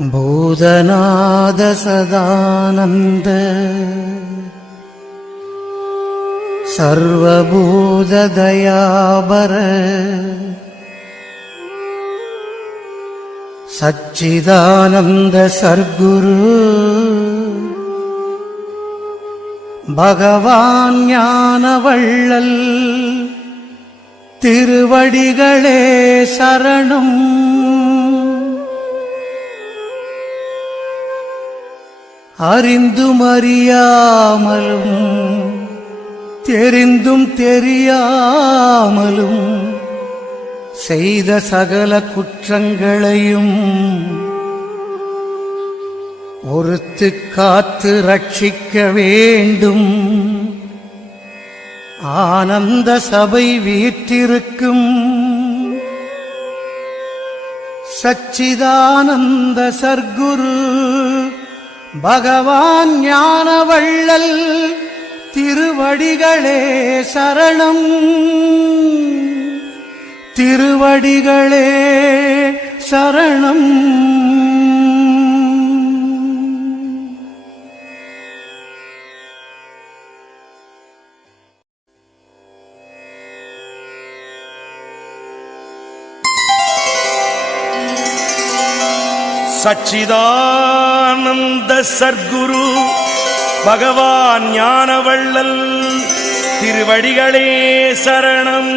பூதநாத சதானந்த சர்வபூத தயாபர சச்சிதானந்த சர்க்குரு பகவான் ஞானவள்ளல் திருவடிகளே சரணம். அறிந்தும் அறியாமலும் தெரிந்தும் தெரியாமலும் செய்த சகல குற்றங்களையும் பொறுத்து காத்து ரட்சிக்க வேண்டும். ஆனந்த சபை வீற்றிருக்கும் சச்சிதானந்த சர்க்குரு பகவான் ஞானவள்ளல் திருவடிகளே சரணம். திருவடிகளே சரணம். சச்சிதானந்த சர்க்குரு பகவான் ஞானவள்ளல் திருவடிகளே சரணம்.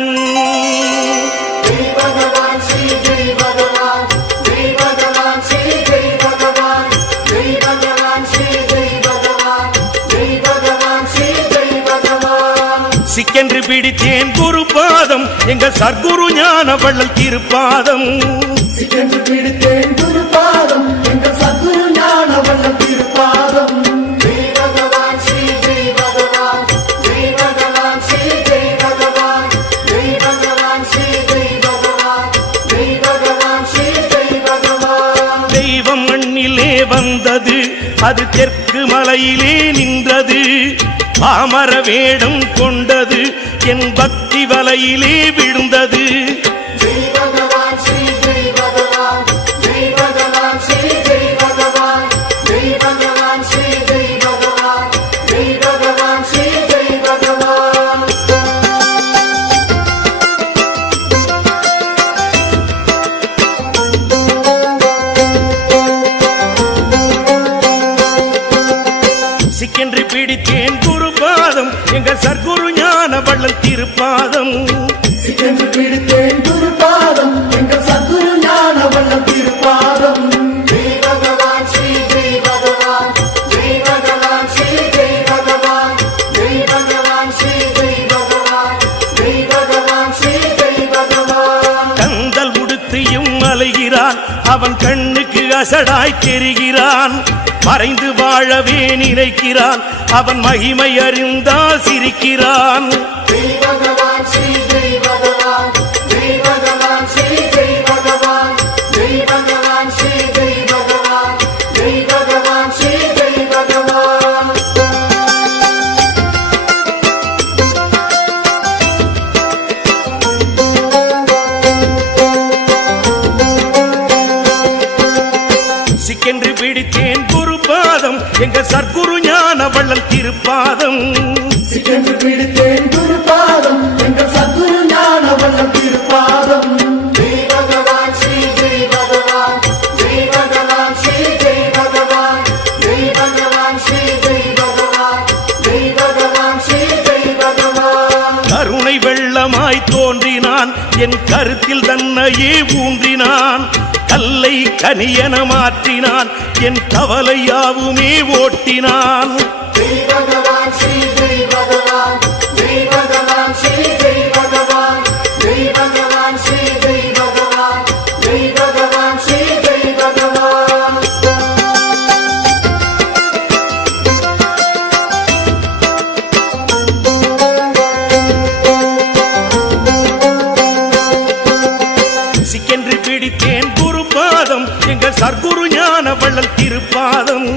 சிக்கென்று பிடித்தேன் குரு பாதம் எங்கள் சர்க்குரு ஞானவள்ளல் திருப்பாதம். சிக்கென்று பிடித்தேன் குரு பாதம் எங்கள் சத்குரு ஞானவள்ளல் திருப்பாதம். ஜெய் பகவான் ஸ்ரீ ஜெய் பகவான் ஜெய் பகவான் ஸ்ரீ ஜெய் பகவான் ஜெய் பகவான் ஸ்ரீ ஜெய் பகவான் ஜெய் பகவான் ஸ்ரீ ஜெய் பகவான். தெய்வம் மண்ணிலே வந்தது அது தெற்கு மலையிலே நின்றது. பாமர வேடம் கொண்டது என் பக்தி வலையிலே விழுந்தது. ஜெய் பகவான் ஸ்ரீ ஜெய் பகவான் ஜெய் பகவான் ஸ்ரீ ஜெய் பகவான் ஜெய் பகவான் ஸ்ரீ ஜெய் பகவான் ஜெய் பகவான் ஸ்ரீ ஜெய் பகவான். சிக்கென்று பிடித்தேன் குரு பாதம் எங்கள் சர்க்குரு ஞானவள்ளல் திருப்பாதம். சிக்கென்று பிடித்தேன் குரு பாதம் எங்கள் சத்குரு ஞானவள்ளல் திருப்பாதம். ஜெய் பகவான் ஸ்ரீ ஜெய் பகவான் ஜெய் பகவான் ஸ்ரீ ஜெய் பகவான் ஜெய் பகவான் ஸ்ரீ ஜெய் பகவான் ஜெய் பகவான் ஸ்ரீ ஜெய் பகவான். கந்தல் உடுத்தியும் அலைகிறான் அவன் கண்ணுக்கு அசடாய் தெரிகிறான். மறைந்து வாழவே நினைக்கிறான் அவன் மகிமை அறிந்தால் சிரிக்கிறான். ஜெய் பகவான் ஸ்ரீ ஜெய் பகவான் ஜெய் பகவான் ஸ்ரீ ஜெய் பகவான் ஜெய் பகவான் ஸ்ரீ ஜெய் பகவான் ஜெய் பகவான் ஸ்ரீ ஜெய் பகவான். சிக்கென்று பிடித்தேன் குரு பாதம் எங்கள் சர்க்குரு ஞானவள்ளல் திருப்பாதம். சிக்கென்று பிடித்தேன் குரு பாதம் எங்கள் சத்குரு ஞானவள்ளல் திருப்பாதம். ஜெய் பகவான் ஸ்ரீ ஜெய் பகவான் ஜெய் பகவான் ஸ்ரீ ஜெய் பகவான் ஜெய் பகவான் ஸ்ரீ ஜெய் பகவான் ஜெய் பகவான் ஸ்ரீ ஜெய் பகவான். கருணை வெள்ளமாய் தோன்றினான் என் கருத்தில் தன்னையே ஊன்றினான். கல்லை கனியன மாற்றினான் என் கவலையாவுமே ஓட்டினான். ஜெய் பகவான் ஸ்ரீ ஜெய் பகவான் ஜெய் பகவான் ஸ்ரீ ஜெய் பகவான் ஜெய் பகவான் ஸ்ரீ ஜெய் பகவான் ஜெய் பகவான் ஸ்ரீ ஜெய் பகவான். சிக்கென்று பிடித்தேன் குரு பாதம் எங்கள் சர்க்குரு ஞானவள்ளல் திருப்பாதம்.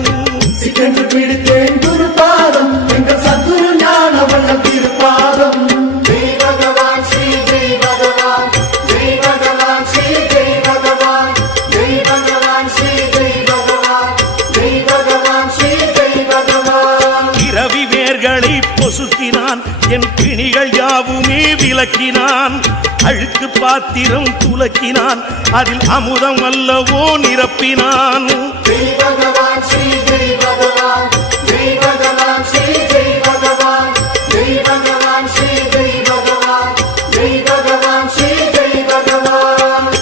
சிக்கென்று பிடித்தேன் குரு பாதம் எங்கள் சத்குரு ஞானவள்ளல் திருப்பாதம். ஜெய் பகவான் ஸ்ரீ ஜெய் பகவான் ஜெய் பகவான் ஸ்ரீ ஜெய் பகவான் ஜெய் பகவான் ஸ்ரீ ஜெய் பகவான் நீக்கினான், என் பிணிகள் யாவுமே விலக்கினான். அழுக்கு பாத்திரம் துலக்கினான், அதில் அமுதம் அல்லவோ நிரப்பினான். ஜெய் பகவான் ஸ்ரீ ஜெய் பகவான், ஜெய் பகவான் ஸ்ரீ ஜெய் பகவான், ஜெய் பகவான் ஸ்ரீ ஜெய் பகவான், ஜெய் பகவான் ஸ்ரீ ஜெய் பகவான்.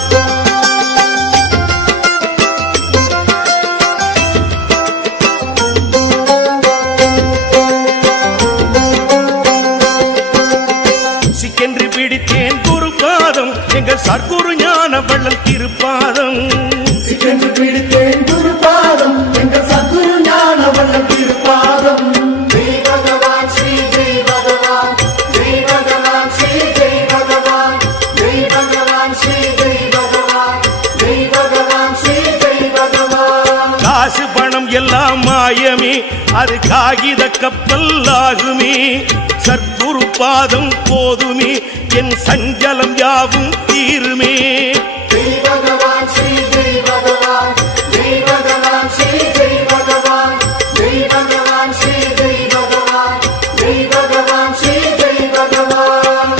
சிக்கென்று பிடித்தேன் குருபாதம், எங்கள் சர்க்குரு ஞான வள்ளல் திருப்பாதம். சிக்கென்று பிடித்தேன் குருபாதம், எங்கள் சத்குரு ஞான வள்ளல் திருப்பாதம். ஜெய் பகவான் ஸ்ரீ ஜெய் பகவான், ஜெய் பகவான் ஸ்ரீ ஜெய் பகவான், ஜெய் பகவான் ஸ்ரீ ஜெய் பகவான், ஜெய் பகவான் ஸ்ரீ ஜெய் பகவான். காசு பணம் எல்லாம் மாயமே, அது காகித கப்பல் ஆகுமே. சர்க்குரு பாதம் போதுமே, என் சஞ்சலம் யாவும் தீருமே. ஜெய் பகவான் ஸ்ரீ ஜெய் பகவான், ஜெய் பகவான் ஸ்ரீ ஜெய் பகவான், ஜெய் பகவான் ஸ்ரீ ஜெய் பகவான், ஜெய் பகவான் ஸ்ரீ ஜெய் பகவான்.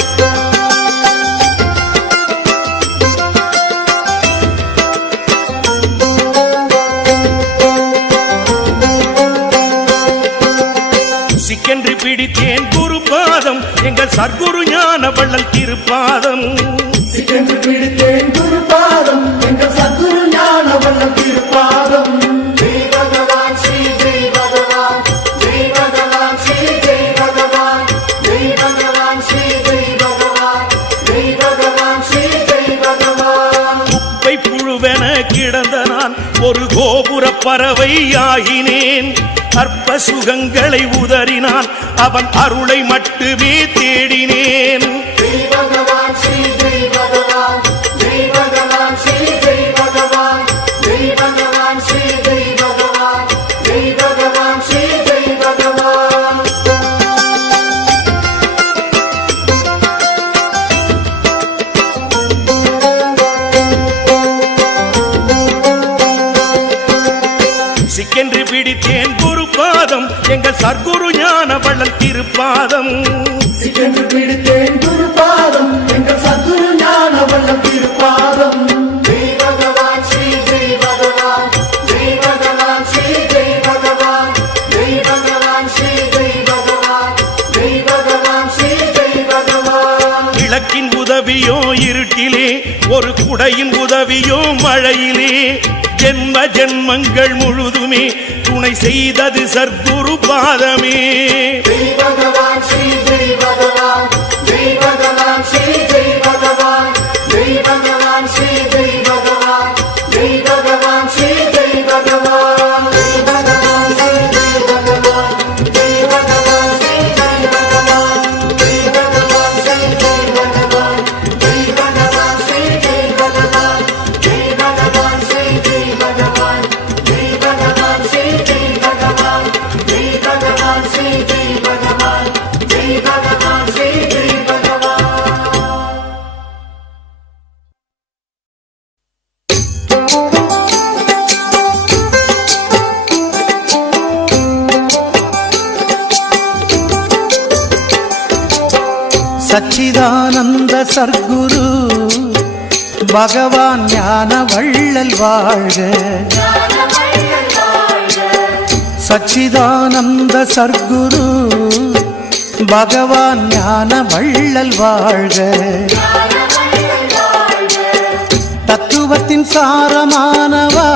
சிக்கென்று பிடித்தேன் குருபாதம், எங்கள் சர்க்குரு ஞான வள்ளல் திருப்பாதம். சிக்கென்று பிடித்தேன் குருபாதம், எங்கள் சத்குரு ஞான வள்ளல் திருப்பாதம். ஜெய் பகவான் ஸ்ரீ ஜெய் பகவான், ஜெய் பகவான் ஸ்ரீ ஜெய் பகவான், ஜெய் பகவான் ஸ்ரீ ஜெய் பகவான், ஜெய் பகவான் ஸ்ரீ ஜெய் பகவான். குப்பை புழுவென கிடந்த நான் ஒரு கோபுர பறவை ஆகினேன். அற்ப சுகங்களை உதறினான், அவன் அருளை மட்டுமே தேடினேன். ஜெய் பகவான் ஸ்ரீ ஜெய் பகவான், ஜெய் பகவான் ஸ்ரீ ஜெய் பகவான், ஜெய் பகவான் ஸ்ரீ ஜெய் பகவான், ஜெய் பகவான் ஸ்ரீ ஜெய் பகவான். சிக்கென்று பிடித்தேன் குருபாதம், எங்கள் சர்க்குரு ஞான வள்ளல் திருப்பாதம். சிக்கென்று பிடித்தேன் குருபாதம், எங்கள் சத்குரு ஞான வள்ளல் திருப்பாதம். ஜெய் பகவான் ஸ்ரீ ஜெய் பகவான், ஜெய் பகவான் ஸ்ரீ ஜெய் பகவான், ஜெய் பகவான் ஸ்ரீ ஜெய் பகவான், ஜெய் பகவான் ஸ்ரீ ஜெய் பகவான். விளக்கின் உதவியோ இருட்டிலே, ஒரு குடையின் உதவியோ மழையிலே. ஜென்ம ஜென்மங்கள் முழுதுமே துணை செய்தது சர்க்குரு பாதமே. ஜெய் பகவான் ஸ்ரீ ஜெய் பகவான், ஜெய் பகவான் ஸ்ரீ ஜெய் பகவான், ஜெய் பகவான் ஸ்ரீ ஜெய் பகவான், ஜெய் பகவான் ஸ்ரீ ஜெய் பகவான். ஜெய் பகவான் ஸ்ரீ ஜெய் பகவான், ஜெய் பகவான் ஸ்ரீ ஜெய் பகவான், ஜெய் பகவான் ஸ்ரீ ஜெய் பகவான், ஜெய் பகவான் ஸ்ரீ ஜெய் பகவான், ஜெய் பகவான் ஸ்ரீ ஜெய் பகவான், ஜெய் பகவான் ஸ்ரீ ஜெய் பகவான், ஜெய் பகவான் ஸ்ரீ ஜெய் பகவான், ஜெய் பகவான் ஸ்ரீ ஜெய் பகவான். சச்சிதானந்த சர்க்குரு பகவான் ஞான வள்ளல் வாழ்க. சச்சிதானந்த சர்க்குரு பகவான் ஞான வள்ளல் வாழ்க. தத்துவத்தின் சாரமானவா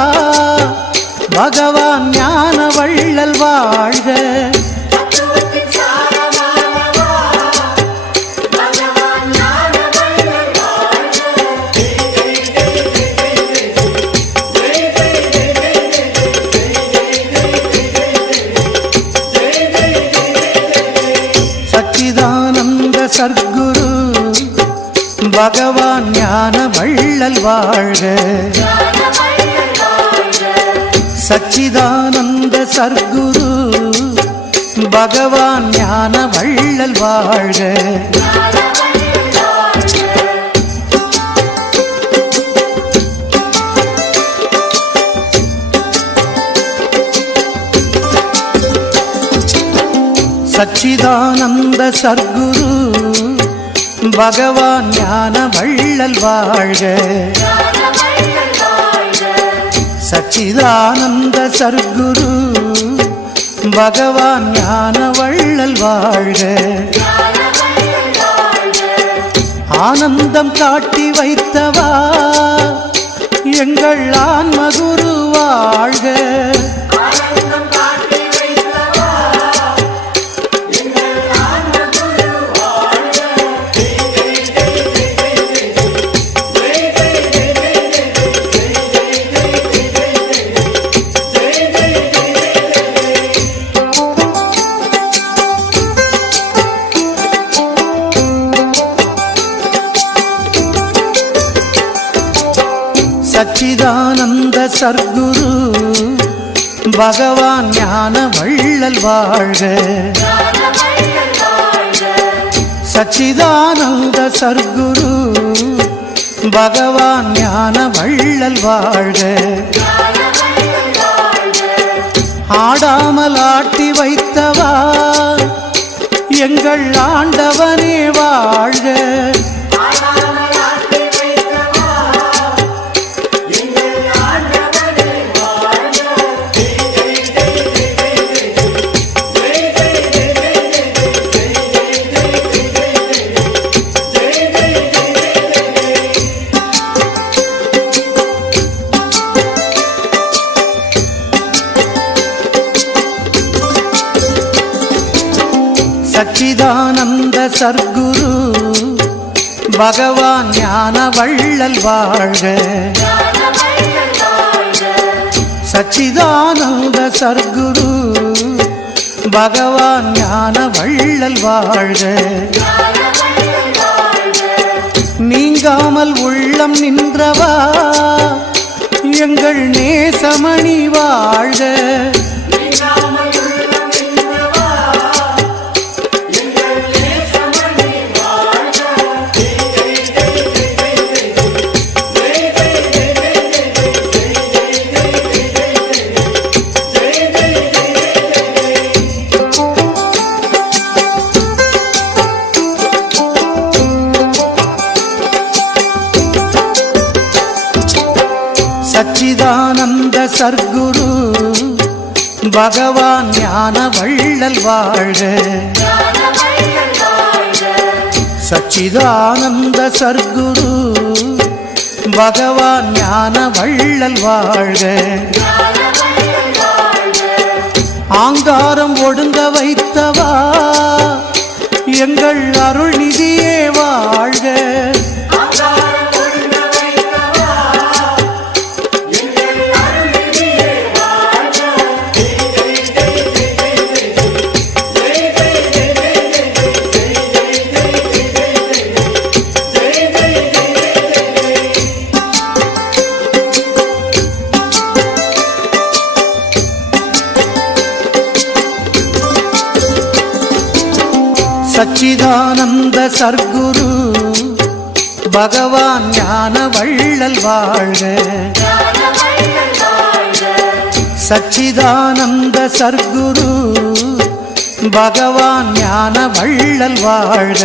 பகவான் ஞான வள்ளல் வாழ்க. சச்சிதானந்த சர்க்குரு பகவான் ஞான வள்ளல் வாழ்க. சச்சிதானந்த சர்க்குரு பகவான் ஞான வள்ளல் வாழ்க. சச்சிதானந்த சர்க்குரு பகவான் ஞான வள்ளல் வாழ்க. சச்சிதானந்த சர்க்குரு பகவான் ஞான வள்ளல் வாழ்க. ஆனந்தம் காட்டி வைத்தவா எங்கள் ஆன்மகுரு வாழ்க. சச்சிதானந்த சர்க்குரு பகவான் ஞான வள்ளல் வாழ்க. சச்சிதானந்த சர்க்குரு பகவான் ஞான வள்ளல் வாழ்க. ஆடாமல் ஆட்டி வைத்தவா எங்கள் ஆண்டவனே வாழ்க. சச்சிதானந்த சர்க்குரு பகவான் ஞான வள்ளல் வாழ்க. சச்சிதானந்த சர்க்குரு பகவான் ஞான வள்ளல் வாழ்க. நீங்காமல் உள்ளம் நின்றவா எங்கள் நேசமணி வாழ்க. சச்சிதானந்த சர்க்குரு பகவான் ஞான வள்ளல் வாழ்க. சச்சிதானந்த சர்க்குரு பகவான் ஞான வள்ளல் வாழ்க. ஆங்காரம் ஒடுங்க வைத்தவா எங்கள் அருள் நிதியே வாழ்க. சச்சிதானந்த சர்க்குரு பகவான் ஞான வள்ளல் வாழ்க. சச்சிதானந்த சர்க்குரு பகவான் ஞான வள்ளல் வாழ்க.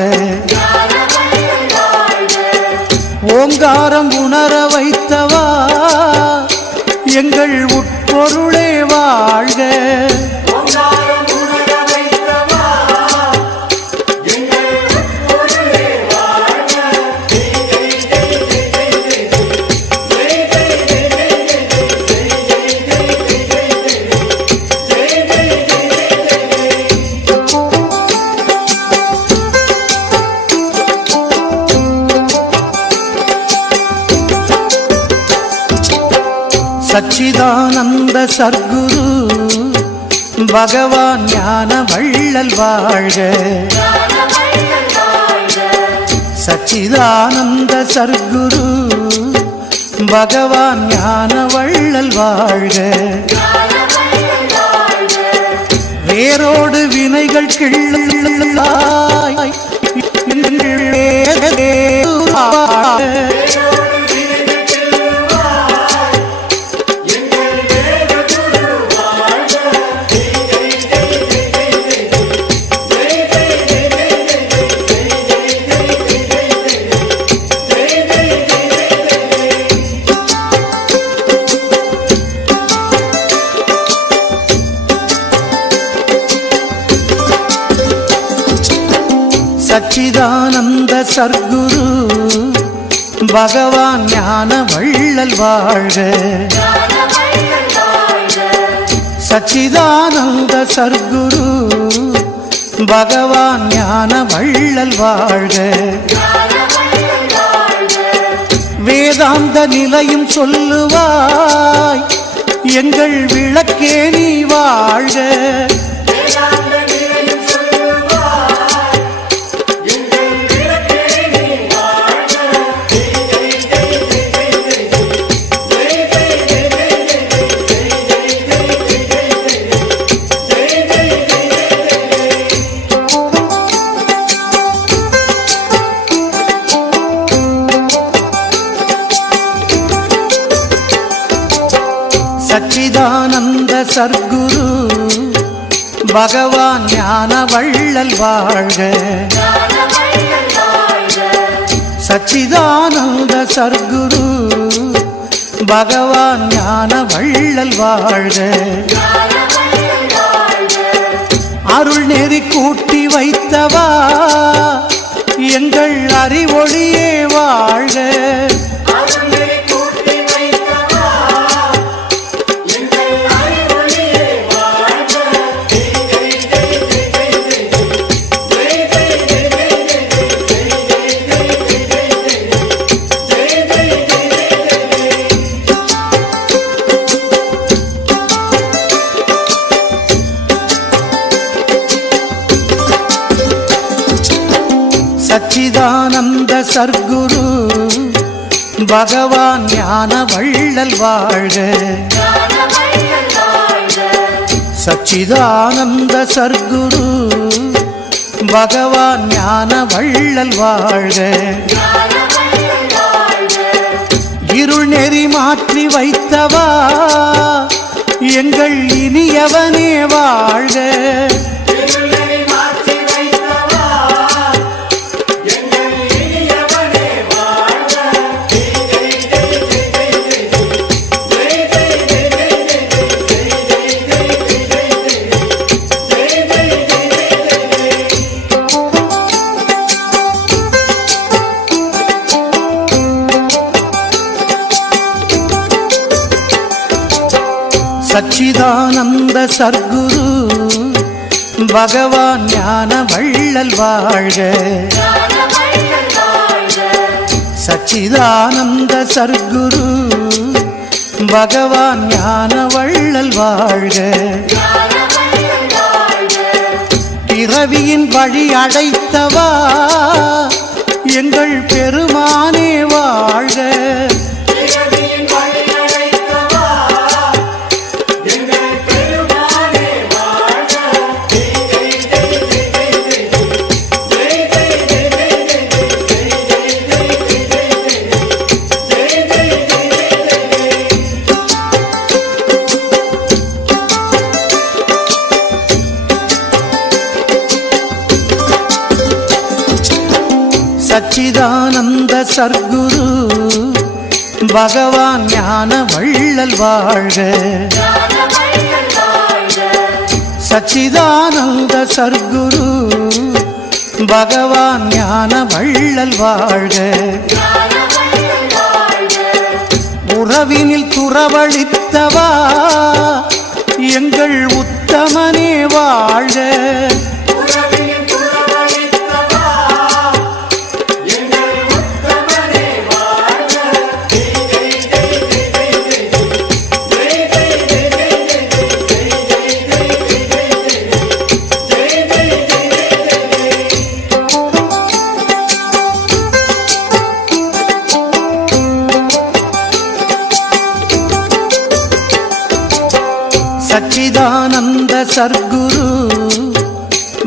ஓங்காரம் உணர வைத்தவா எங்கள் உட்பொருளே வாழ்க. சச்சிதானந்த சர்க்குரு பகவான் ஞான வள்ளல் வாழ்க. சச்சிதானந்த சர்க்குரு பகவான் ஞான வள்ளல் வாழ்க. வேரோடு வினைகள் கிள்ளாய் சச்சிதானந்த சர்க்குரு பகவான் ஞான வள்ளல் வாழ்க. சச்சிதானந்த சர்க்குரு பகவான் ஞான வள்ளல் வாழ்க. வேதாந்த நிலையும் சொல்லுவாய் எங்கள் விளக்கே நீ வாழ்க. சச்சிதானந்த சர்க்குரு பகவான் ஞான வள்ளல் வாழ்க. சச்சிதானந்த சர்க்குரு பகவான் ஞான வள்ளல் வாழ்க. அருள் நெறி கூட்டி வைத்தவா எங்கள் அறிவொளியே வாழ்க. சச்சிதானந்த சர்க்குரு பகவான் ஞான வள்ளல் வாழ்க. சச்சிதானந்த சர்க்குரு பகவான் ஞான வள்ளல் வாழ்க. இருள் நெறி மாற்றி வைத்தவா எங்கள் இனியவனே வாழ்க. சச்சிதானந்த சர்க்குரு பகவான் ஞான வள்ளல் வாழ்க. சச்சிதானந்த சர்க்குரு பகவான் ஞான வள்ளல் வாழ்க. பிறவியின் வழி அடைத்தவா எங்கள் பெருமானே வாழ்க. சச்சிதானந்த சர்க்குரு பகவான் ஞான வள்ளல் வாழ்க. சச்சிதானந்த சர்க்குரு பகவான் ஞான வள்ளல் வாழ்க. உறவினில் துறவழித்தவா எங்கள் உத்தமனே வாழ்க. சச்சிதானந்த சர்க்குரு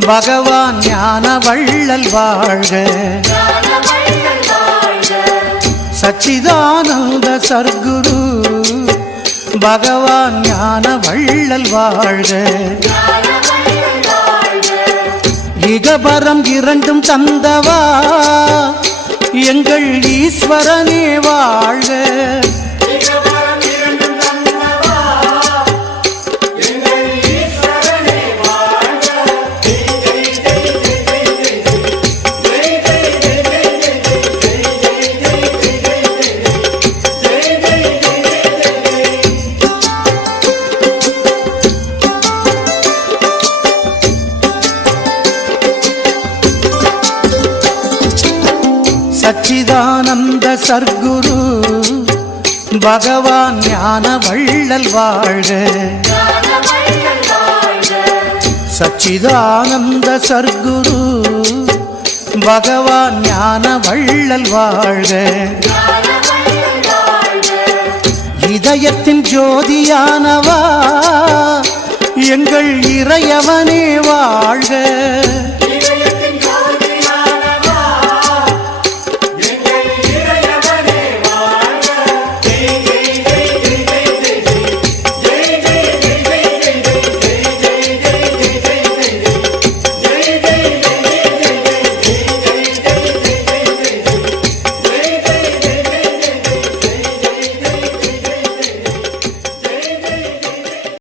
பகவான் ஞான வள்ளல் வாழ்க. சச்சிதானந்த சர்க்குரு பகவான் ஞான வள்ளல் வாழ்க. இகபரம் இரண்டும் தந்தவா எங்கள் ஈஸ்வரனே வாழ்க. சர்க்குரு பகவான் ஞான வள்ளல் வாழ்க. சச்சிதானந்த சர்க்குரு பகவான் ஞான வள்ளல் வாழ்க. இதயத்தின் ஜோதியானவா எங்கள் இறையவனே வாழ்க.